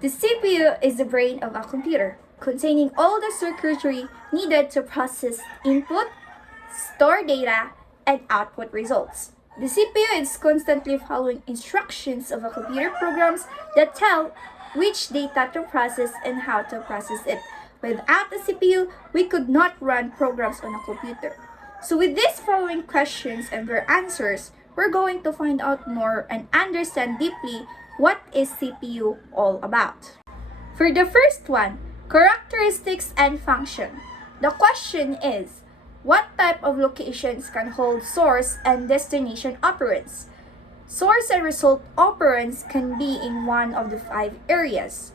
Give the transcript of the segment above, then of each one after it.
The CPU is the brain of a computer, containing all the circuitry needed to process input, store data, and output results. The CPU is constantly following instructions of a computer programs that tell which data to process and how to process it. Without the CPU, we could not run programs on a computer. So with these following questions and their answers, we're going to find out more and understand deeply what is CPU all about. For the first one, characteristics and function. The question is, what type of locations can hold source and destination operands? Source and result operands can be in one of the 5 areas.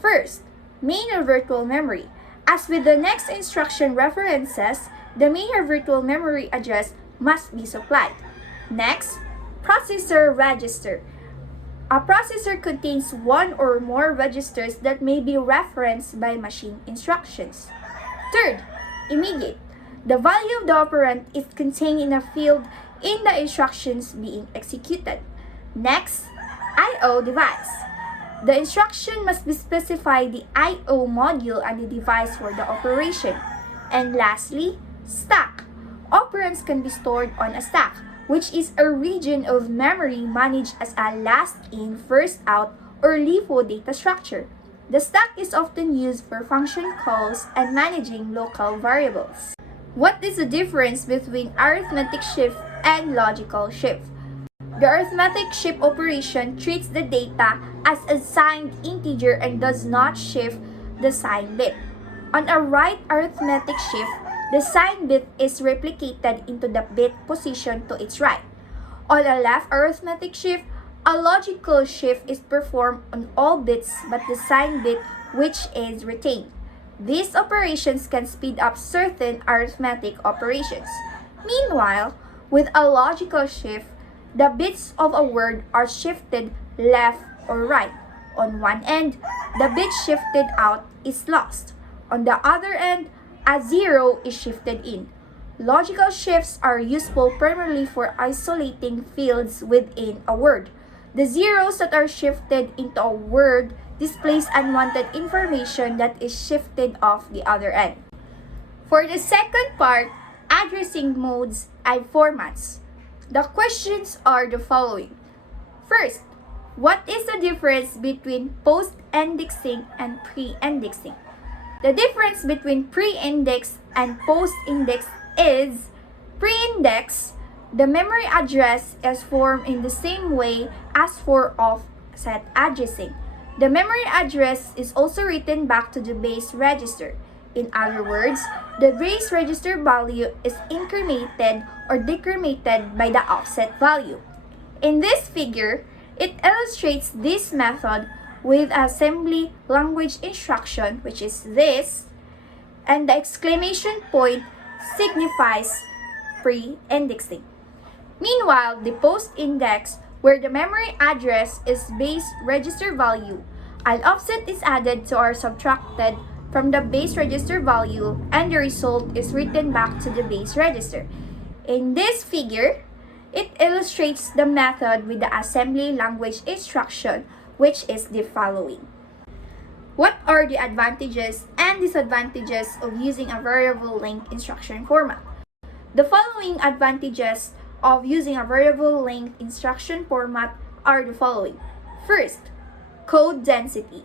First, main or virtual memory. As with the next instruction references, the main or virtual memory address must be supplied. Next, processor register. A processor contains one or more registers that may be referenced by machine instructions. Third, immediate. The value of the operand is contained in a field in the instructions being executed. Next, I/O device. The instruction must be specify the I/O module and the device for the operation. And lastly, stack. Operands can be stored on a stack, which is a region of memory managed as a last in, first out, or LIFO data structure. The stack is often used for function calls and managing local variables. What is the difference between arithmetic shift and logical shift? The arithmetic shift operation treats the data as a signed integer and does not shift the sign bit. On a right arithmetic shift, the sign bit is replicated into the bit position to its right. On a left arithmetic shift, a logical shift is performed on all bits but the sign bit which is retained. These operations can speed up certain arithmetic operations. Meanwhile, with a logical shift, the bits of a word are shifted left or right. On one end, the bit shifted out is lost. On the other end, a zero is shifted in. Logical shifts are useful primarily for isolating fields within a word. The zeros that are shifted into a word displays unwanted information that is shifted off the other end. For the second part, addressing modes and formats. The questions are the following. First, what is the difference between post-indexing and pre-indexing? The difference between pre-index and post-index is pre-index, the memory address is formed in the same way as for offset addressing. The memory address is also written back to the base register. In other words, the base register value is incremented or decremented by the offset value. In this figure, it illustrates this method with assembly language instruction, which is this, and the exclamation point signifies pre-indexing. Meanwhile, the post-index, where the memory address is base register value, an offset is added to or subtracted from the base register value, and the result is written back to the base register. In this figure, it illustrates the method with the assembly language instruction, which is the following. What are the advantages and disadvantages of using a variable length instruction format? The following advantages of using a variable length instruction format are the following. First, code density.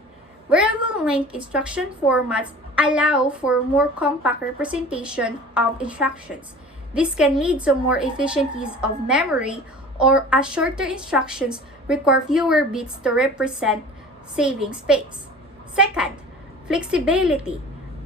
Variable length instruction formats allow for more compact representation of instructions. This can lead to more efficient use of memory, or as shorter instructions require fewer bits to represent, saving space. Second, flexibility.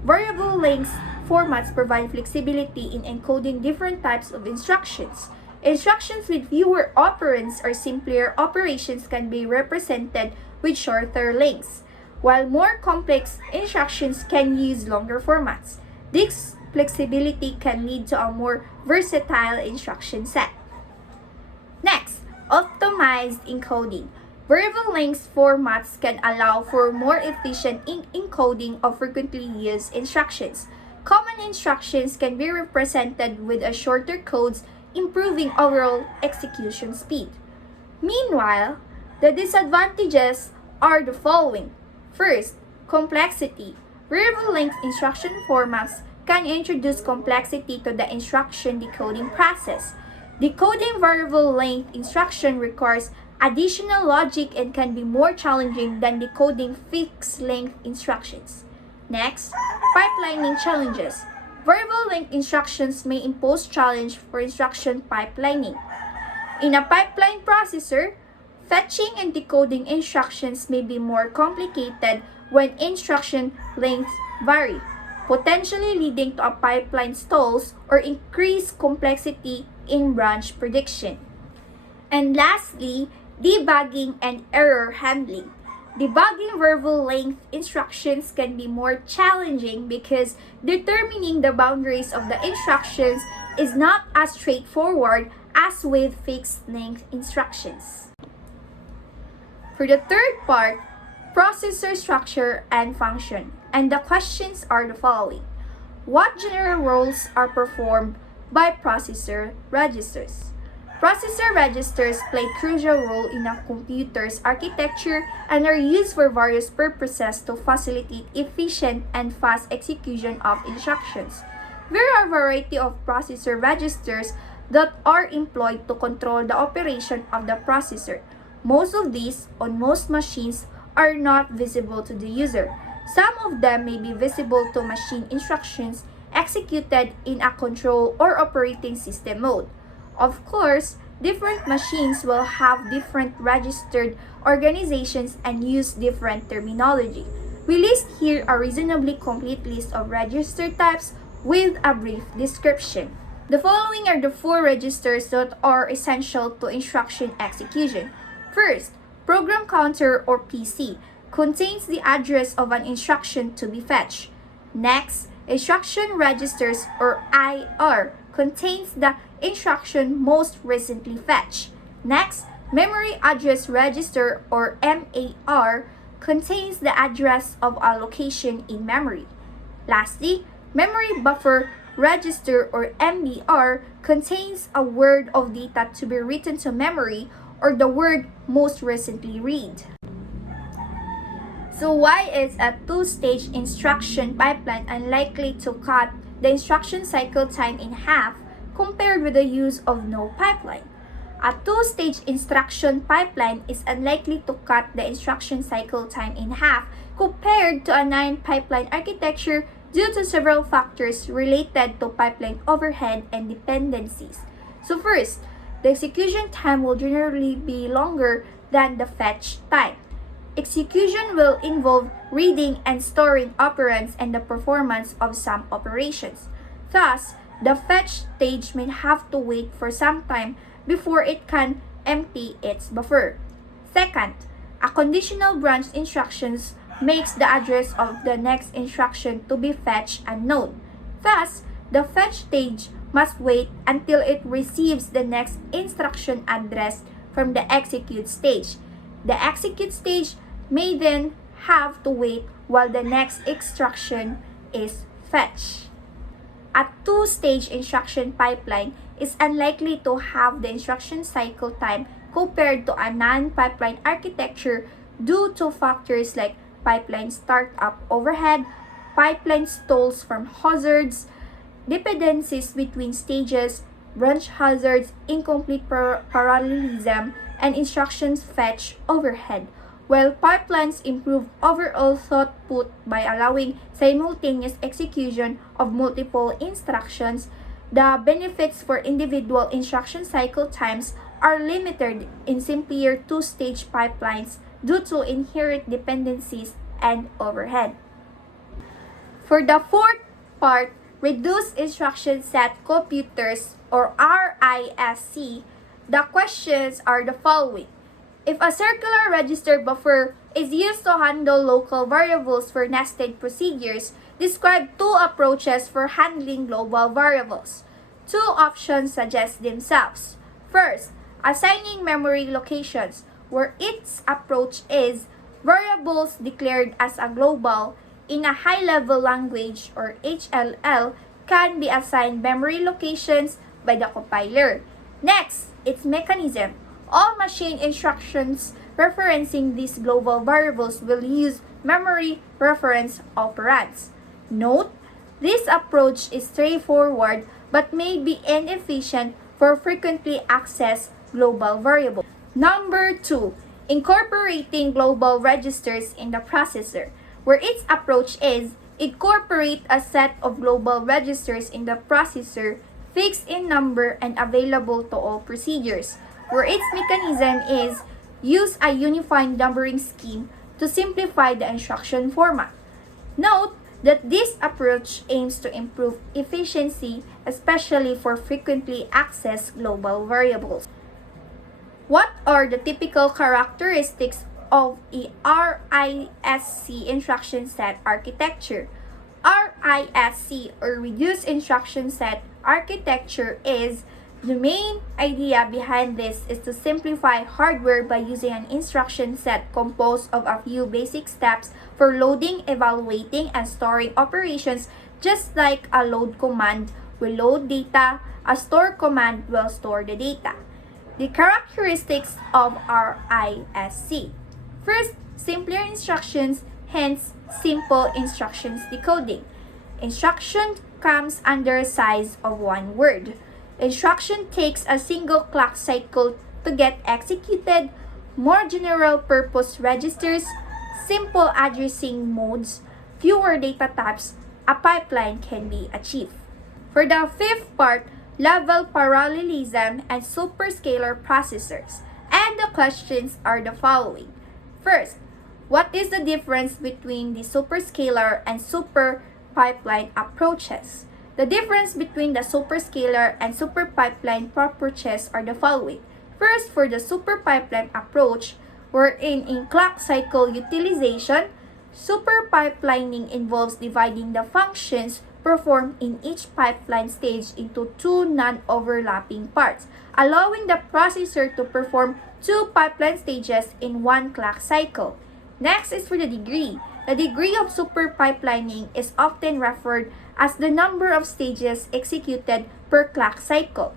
Variable length formats provide flexibility in encoding different types of instructions. Instructions with fewer operands or simpler operations can be represented with shorter lengths, while more complex instructions can use longer formats. This flexibility can lead to a more versatile instruction set. Next, optimized encoding. Variable length formats can allow for more efficient encoding of frequently used instructions. Common instructions can be represented with a shorter codes, improving overall execution speed. Meanwhile, the disadvantages are the following. First, complexity. Variable length instruction formats can introduce complexity to the instruction decoding process. Decoding variable length instruction requires additional logic and can be more challenging than decoding fixed length instructions. Next, pipelining challenges. Variable length instructions may impose challenge for instruction pipelining. In a pipeline processor, fetching and decoding instructions may be more complicated when instruction lengths vary, potentially leading to a pipeline stalls or increased complexity in branch prediction. And lastly, debugging and error handling. Debugging variable length instructions can be more challenging because determining the boundaries of the instructions is not as straightforward as with fixed length instructions. For the third part, processor structure and function. And the questions are the following. What general roles are performed by processor registers? Processor registers play a crucial role in a computer's architecture and are used for various purposes to facilitate efficient and fast execution of instructions. There are a variety of processor registers that are employed to control the operation of the processor. Most of these, on most machines, are not visible to the user. Some of them may be visible to machine instructions executed in a control or operating system mode. Of course, different machines will have different registered organizations and use different terminology. We list here a reasonably complete list of register types with a brief description. The following are the 4 registers that are essential to instruction execution. First, program counter or PC contains the address of an instruction to be fetched. Next, instruction registers or IR contains the instruction most recently fetched. Next, memory address register or MAR contains the address of a location in memory. Lastly, memory buffer register or MBR contains a word of data to be written to memory or the word most recently read. So why is a two-stage instruction pipeline unlikely to cut the instruction cycle time in half compared with the use of no pipeline? A two-stage instruction pipeline is unlikely to cut the instruction cycle time in half compared to a 9-pipeline architecture due to several factors related to pipeline overhead and dependencies. So first, the execution time will generally be longer than the fetch time. Execution will involve reading and storing operands and the performance of some operations. Thus, the fetch stage may have to wait for some time before it can empty its buffer. Second, a conditional branch instructions makes the address of the next instruction to be fetched unknown. Thus, the fetch stage must wait until it receives the next instruction address from the execute stage. The execute stage may then have to wait while the next instruction is fetched. A two-stage instruction pipeline is unlikely to have the instruction cycle time compared to a non-pipeline architecture due to factors like pipeline startup overhead, pipeline stalls from hazards, dependencies between stages, branch hazards, incomplete parallelism, and instructions fetch overhead. While pipelines improve overall throughput by allowing simultaneous execution of multiple instructions, the benefits for individual instruction cycle times are limited in simpler two-stage pipelines due to inherent dependencies and overhead. For the fourth part, reduced instruction set computers or RISC, the questions are the following. If a circular register buffer is used to handle local variables for nested procedures, describe 2 approaches for handling global variables. 2 options suggest themselves. First, assigning memory locations, where its approach is variables declared as a global in a high-level language or HLL can be assigned memory locations by the compiler. Next, its mechanism. All machine instructions referencing these global variables will use memory reference operands. Note, this approach is straightforward but may be inefficient for frequently accessed global variables. Number 2. Incorporating global registers in the processor, where its approach is incorporate a set of global registers in the processor fixed in number and available to all procedures, where its mechanism is use a unified numbering scheme to simplify the instruction format. Note that this approach aims to improve efficiency, especially for frequently accessed global variables. What are the typical characteristics of a RISC instruction set architecture? RISC, or Reduced Instruction Set Architecture, is the main idea behind this is to simplify hardware by using an instruction set composed of a few basic steps for loading, evaluating, and storing operations. Just like a load command will load data, a store command will store the data. The characteristics of RISC. First, simpler instructions, hence simple instructions decoding. Instruction comes under size of one word. Instruction takes a single clock cycle to get executed, more general purpose registers, simple addressing modes, fewer data types, a pipeline can be achieved. For the fifth part, level parallelism and superscalar processors. And the questions are the following. First, what is the difference between the superscalar and super pipeline approaches? The difference between the superscalar and super pipeline approaches are the following. First, for the super pipeline approach, wherein in clock cycle utilization, super pipelining involves dividing the functions performed in each pipeline stage into two non-overlapping parts, allowing the processor to perform two pipeline stages in one clock cycle. Next is for the degree. The degree of super pipelining is often referred as the number of stages executed per clock cycle.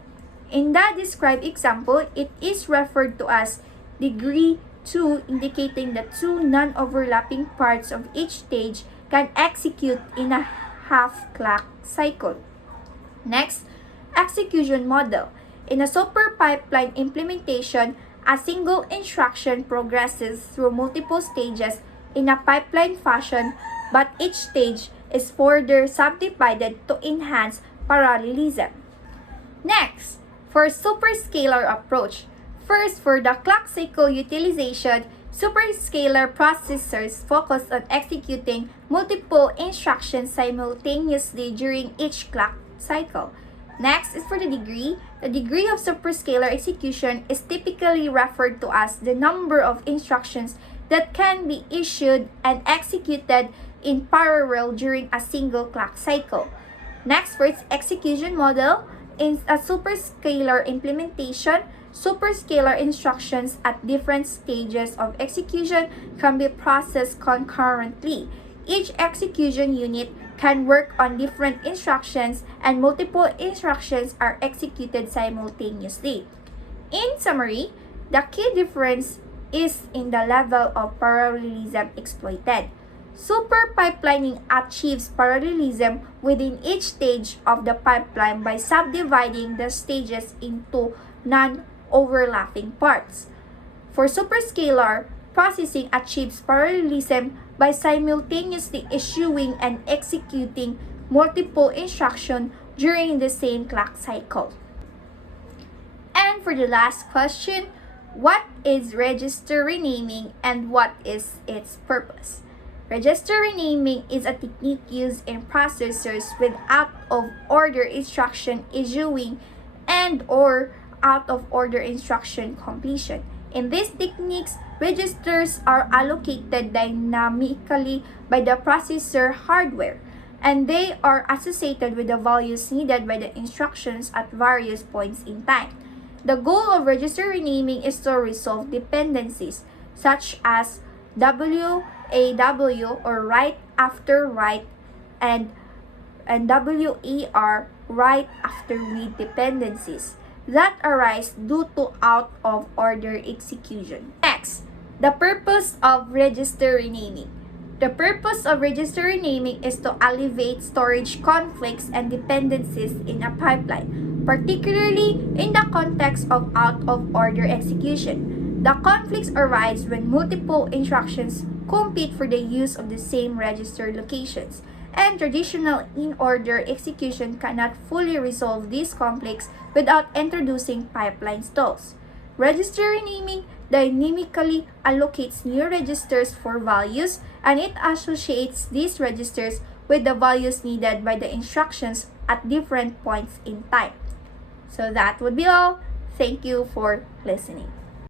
In the described example, it is referred to as degree 2, indicating that two non-overlapping parts of each stage can execute in a half clock cycle. Next, execution model. In a super pipeline implementation, a single instruction progresses through multiple stages in a pipeline fashion, but each stage is further subdivided to enhance parallelism. Next, for superscalar approach. First, for the clock cycle utilization, superscalar processors focus on executing multiple instructions simultaneously during each clock cycle. Next is for the degree. The degree of superscalar execution is typically referred to as the number of instructions that can be issued and executed in parallel during a single clock cycle. Next, for its execution model, in a superscalar implementation, superscalar instructions at different stages of execution can be processed concurrently. Each execution unit can work on different instructions and multiple instructions are executed simultaneously. In summary, the key difference is in the level of parallelism exploited. Super pipelining achieves parallelism within each stage of the pipeline by subdividing the stages into non-overlapping parts. For superscalar, processing achieves parallelism by simultaneously issuing and executing multiple instructions during the same clock cycle. And for the last question, what is register renaming and what is its purpose? Register renaming is a technique used in processors with out-of-order instruction issuing and or out-of-order instruction completion. In these techniques, registers are allocated dynamically by the processor hardware, and they are associated with the values needed by the instructions at various points in time. The goal of register renaming is to resolve dependencies such as WAW or write after write and WAR write after read dependencies that arise due to out of order execution. Next, The purpose of register renaming. The purpose of register renaming is to alleviate storage conflicts and dependencies in a pipeline, particularly in the context of out-of-order execution. The conflicts arise when multiple instructions compete for the use of the same register locations, and traditional in-order execution cannot fully resolve these conflicts without introducing pipeline stalls. Register renaming dynamically allocates new registers for values, and it associates these registers with the values needed by the instructions at different points in time. So that would be all. Thank you for listening.